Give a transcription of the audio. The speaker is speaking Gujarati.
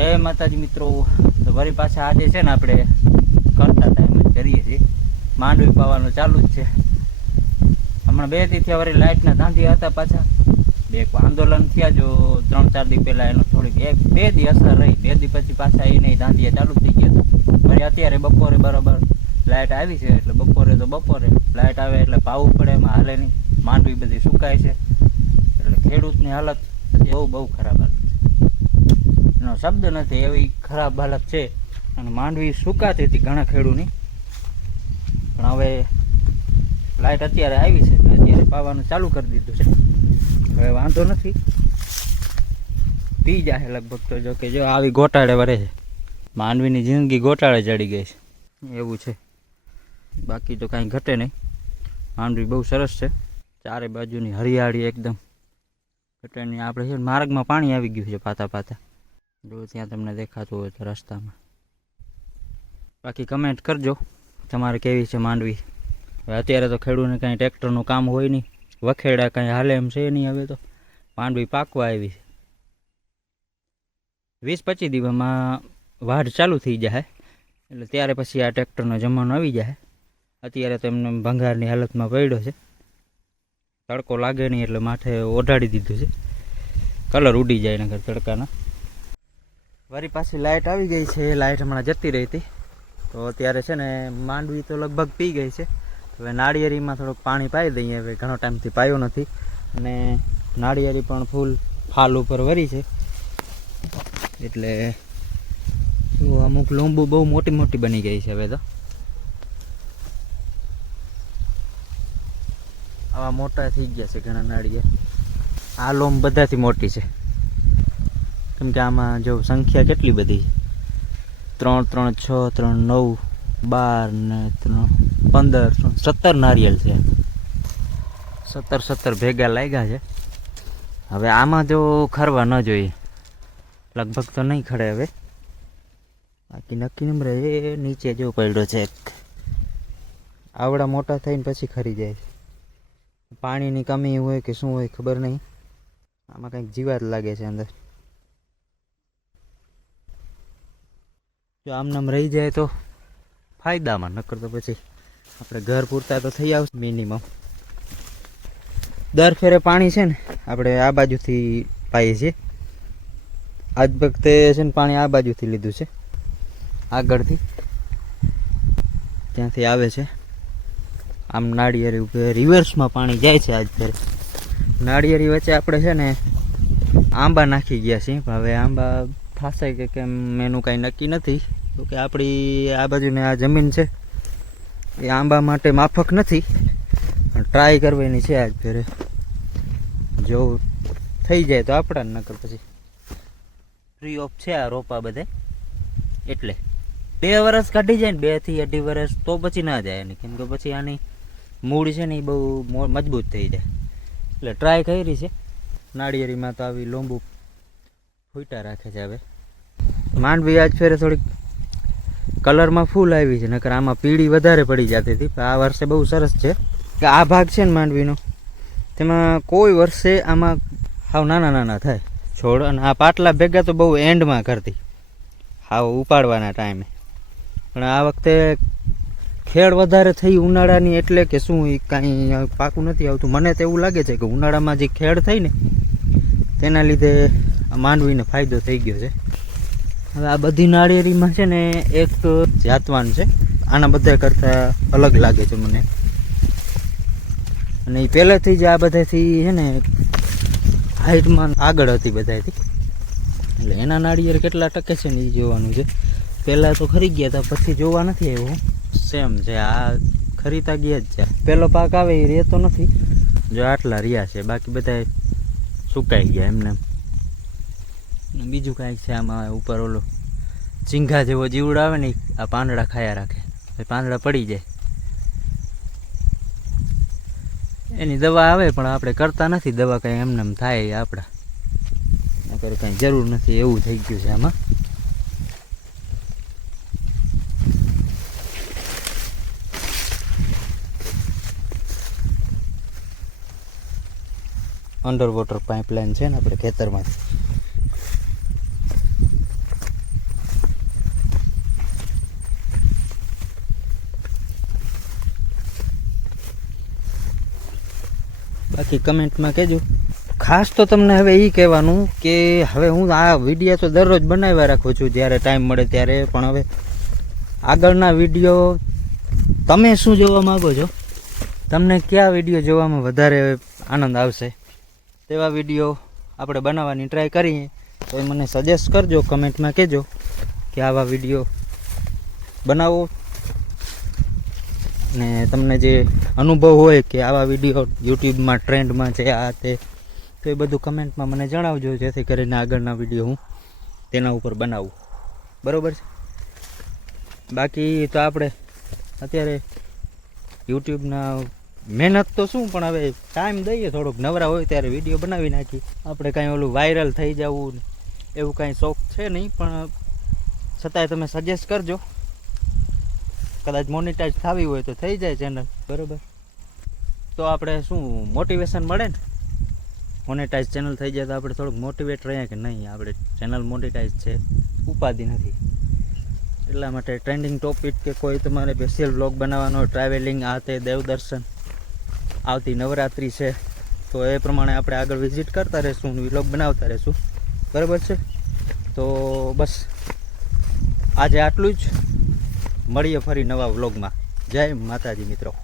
જય માતાજી મિત્રો. તો વળી પાછા આજે છે ને આપણે કરતા ટાઈમ જ કરીએ છીએ. માંડવી પાવાનું ચાલુ જ છે. હમણાં બે દી વળી લાઇટના ધાંધી હતા પાછા. બે આંદોલન થયા જો, ત્રણ ચાર દી પહેલા એનો થોડીક એક, બે દી અસર રહી. બે દી પછી પાછા એને ધાંધિયા ચાલુ થઈ ગયા હતા. વળી અત્યારે બપોરે બરાબર લાઇટ આવી છે, એટલે બપોરે તો બપોરે. લાઇટ આવે એટલે પાવું પડે, એમાં હાલે નહીં. માંડવી બધી સુકાય છે. એટલે ખેડૂતની હાલત બહુ બહુ ખરાબ હાલત. છે શબ્દ નથી, એવી ખરાબ હાલત છે. અને માંડવી સુકાતી હતી ઘણા ખેડૂની. પણ હવે લાઇટ અત્યારે આવી છે અત્યારે પાવાનું ચાલુ કરી દીધું છે. હવે વાંધો નથી. પી જાય લગભગ તો, જો કે જો આવી ગોટાળે વરે છે. માંડવીની જિંદગી ગોટાળે ચડી ગઈ છે. એવું છે. બાકી તો કાંઈ ઘટે નહીં. માંડવી બહુ સરસ છે. ચારે બાજુની હરિયાળી એકદમ. ઘટે આપણે છે માર્ગમાં પાણી આવી ગયું છે, પાતા પાતા. જો ત્યાં તમને દેખાતું હોય તો રસ્તામાં. બાકી કમેન્ટ કરજો, તમારે કેવી છે માંડવી? હવે અત્યારે તો ખેડૂતને કાંઈ ટ્રેક્ટરનું કામ હોય નહીં, વખેડા કાંઈ હાલે એમ છે નહીં હવે તો. માંડવી પાકવા આવી છે. વીસ પચીસ દિવસમાં વાઢ ચાલુ થઈ જાય, એટલે ત્યારે પછી આ ટ્રેક્ટરનો જમાનો આવી જાય. અત્યારે તો એમને ભંગારની હાલતમાં પડ્યો છે. તડકો લાગે નહીં એટલે માથે ઓઢાડી દીધું છે. કલર ઉડી જાય નગર તડકાના. વળી પાછી લાઇટ આવી ગઈ છે લાઇટ હમણાં જતી રહી હતી. તો અત્યારે છે ને માંડવી તો લગભગ પી ગઈ છે. હવે નાળિયેરીમાં થોડુંક પાણી પાઈ દઈએ, હવે ઘણો ટાઈમથી પાયો નથી. અને નાળિયેરી પણ ફૂલ ફાલ ઉપર વરી છે. એટલે અમુક લોંબુ બહુ મોટી મોટી બની ગઈ છે હવે તો. આવા મોટા થઈ ગયા છે ઘણા નાળિયેર. આ લોંબ બધાથી મોટી છે. કેમ કે આમાં જો સંખ્યા કેટલી બધી? ત્રણ ત્રણ, છ, ત્રણ, નવ, બાર ને ત્રણ, પંદર સત્તર નારિયેલ છે. સત્તર સત્તર ભેગા લાગ્યા છે. હવે આમાં જો ખરવા ન જોઈએ. લગભગ તો નહીં ખડે હવે. બાકી નક્કી નંબર એ નીચે જો પડ્યો છે આવડા મોટા થઈને પછી ખરી જાય છે. પાણીની કમી હોય કે શું હોય ખબર નહીં. આમાં કંઈક જીવાત લાગે છે અંદર. જો આમનામ રહી જાય તો ફાયદામાં, નકર તો પછી આપણે ઘર પૂરતા તો થઈ આવશે મિનિમમ દર ફેરે પાણી છે ને, આપણે આ બાજુથી પાઈએ છીએ. આજ વખતે છે ને પાણી આ બાજુથી લીધું છે. આગળથી ત્યાંથી આવે છે. આમ નાળિયેરી રિવર્સમાં પાણી જાય છે આજ ફેરે. નાળિયેરી વચ્ચે આપણે છે ને આંબા નાખી ગયા છીએ. હવે આંબા થશે કે કેમ એનું કાંઈ નક્કી નથી. તો કે આપણી આ બાજુની આ જમીન છે, એ આંબા માટે માફક નથી, પણ ટ્રાય કરવાની છે આજ ફેરે જો થઈ જાય તો આપણા નકર પછી ફ્રી ઓફ છે આ રોપા બધે. એટલે બે વર્ષ કાઢી જાય ને બેથી અઢી વર્ષ તો પછી ના જાય એની. કેમ કે પછી આની મૂળ છે ને એ બહુ મજબૂત થઈ જાય. એટલે ટ્રાય કરી છે. નાળિયેરીમાં તો આવી લોંબુ ફૂટા રાખે છે હવે. માંડવી આજ ફેરે થોડીક કલરમાં ફૂલ આવી છે, નકર આમાં પીળી વધારે પડી જતી હતી આ વર્ષે બહુ સરસ છે. આ ભાગ છે ને માંડવીનો, તેમાં કોઈ વર્ષે આમાં હાવ નાના નાના થાય. છોડ અને આ પાટલા ભેગા તો બહુ એન્ડમાં કરતી, હાવ ઉપાડવાના ટાઈમે પણ આ વખતે ખેડ વધારે થઈ ઉનાળાની એટલે કે શું કાંઈ પાકું નથી આવતું. મને તો એવું લાગે છે કે ઉનાળામાં જે ખેડ થઈ ને, તેના લીધે માંડવીને ફાયદો થઈ ગયો છે. હવે આ બધી નાળિયેરીમાં છે ને એક જાતવાન છે. આના બધા કરતાં અલગ લાગે છે મને. અને એ પહેલેથી જ આ બધાથી છે ને હાઈટમાં આગળ હતી બધાથી. એટલે એના નાળિયેર કેટલા ટકે છે ને એ જોવાનું છે. પહેલાં તો ખરી ગયા હતા પછી જોવા નથી એવું સેમ છે, આ ખરીતા ગયા જ છે. પહેલો પાક આવે એ રહેતો નથી. જો આટલા રહ્યા છે, બાકી બધા સુકાઈ ગયા એમને. એમ. બીજું કાંઈક છે આમાં ઉપર ઓલો ચીંઘા જેવો જીવડો આવે ને આ પાંદડા ખાયા રાખે. પાંદડા પડી જાય. એની દવા આવે પણ આપણે કરતા નથી, દવા કાંઈ એમને એમ થાય આપણા. નકર કાંઈ જરૂર નથી, એવું થઈ ગયું છે આમાં. અંડર વોટર પાઇપલાઇન છે ને આપણે ખેતરમાંથી. બાકી કમેન્ટમાં કહેજો. ખાસ તો તમને હવે એ કહેવાનું કે હવે હું આ વીડિયો તો દરરોજ બનાવ્યા રાખું છું, જ્યારે ટાઈમ મળે ત્યારે. પણ હવે આગળના વીડિયો તમે શું જોવા માગો છો? તમને કયા વીડિયો જોવામાં વધારે આનંદ આવશે? તેવા વીડિયો આપણે બનાવવાની ટ્રાય કરીએ. તો એ મને સજેસ્ટ કરજો, કમેન્ટમાં કહેજો કે આવા વીડિયો બનાવો. ને તમને જે અનુભવ હોય કે આવા વીડિયો યુટ્યુબમાં, ટ્રેન્ડમાં છે, આ તે, તો એ બધું કમેન્ટમાં મને જણાવજો, જેથી કરીને આગળના વીડિયો હું તેના ઉપર બનાવું. બરાબર છે? બાકી તો આપણે અત્યારે યુટ્યુબના મહેનત તો શું, પણ હવે ટાઈમ દઈએ, થોડોક નવરા હોય ત્યારે વીડિયો બનાવી નાખી આપણે કાંઈ ઓલું વાયરલ થઈ જવું એવું કાંઈ શોખ છે નહીં, પણ છતાંય તમે સજેસ્ટ કરજો. કદાચ મોનિટાઈઝ થવી હોય તો થઈ જાય ચેનલ બરોબર? તો આપણે શું મોટિવેશન મળે ને? મોનેટાઈઝ ચેનલ થઈ જાય તો આપણે થોડુંક મોટિવેટ રહીએ કે નહીં? આપણે ચેનલ મોનિટાઈઝ છે, ઉપાધિ નથી. એટલા માટે ટ્રેન્ડિંગ ટોપિક કે કોઈ તમારે સ્પેશિયલ બ્લોગ બનાવવાનો ટ્રાવેલિંગ આ તે, દેવદર્શન, આવતી નવરાત્રિ છે, તો એ પ્રમાણે આપણે આગળ વિઝિટ કરતા રહીશું વ્લોગ બનાવતા રહીશું. બરાબર છે? તો બસ, આજે આટલું જ. મળીએ ફરી નવા વ્લોગમાં. જય માતાજી મિત્રો.